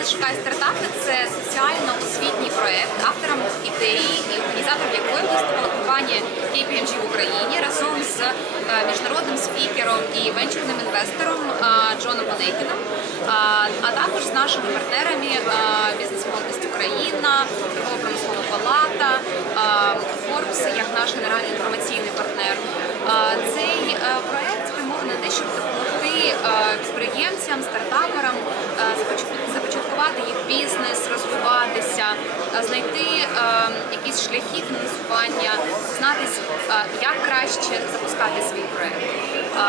Бізнес шукає стартапи це соціально-освітній проект, автором ідеї і організатором якої виступила компанія KPMG в Україні разом з е, міжнародним спікером і венчурним інвестором е, Джоном Ванейкіном, а а також з нашими партнерами е, Бізнес Молодість Україна, Торгово-промислова палата, е, Forbes як наш генеральний інформаційний партнер. Е, Цей е, проект спрямований на те, щоб допомогти е, підприємцям, стартаперам знайти е, якісь шляхи фінансування, знатись, е, як краще запускати свій проект. Е,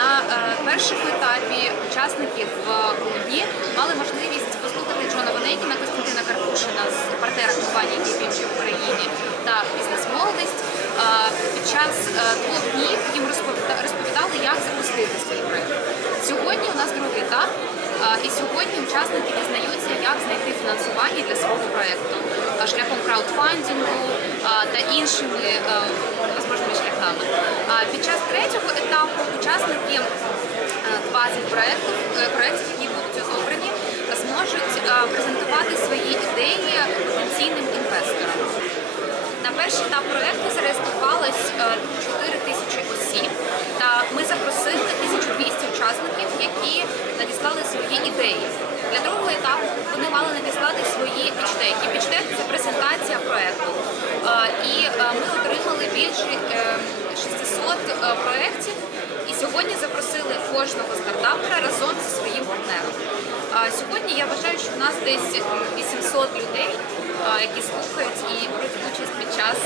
На е, першому етапі учасники в грудні мали можливість послухати Джона Ванейкіна, Костянтина Карпушина з партнера компанії KPMG в Україні та бізнес-молодість. Е, Під час е, двох днів їм розповідали, як запустити свій проект. Сьогодні у нас другий етап, е, і сьогодні учасники фінансування для свого проекту е, шляхом краудфандингу е, та іншими е, можливими шляхами. Під час третього етапу учасники фази 20 проєктів, е, проєктів, які будуть одобрені, зможуть е, презентувати свої ідеї потенційним інвесторам. На перший етап проєкту свої ідеї. Для другого етапу вони мали надіслати свої пічдеки. Пічдек – це презентація проєкту. Е, І е, ми отримали більше е, 600 е, проєктів, і сьогодні запросили кожного стартапера разом зі своїм партнером. Сьогодні я вважаю, що у нас десь 800 людей, які слухають і беруть участь під час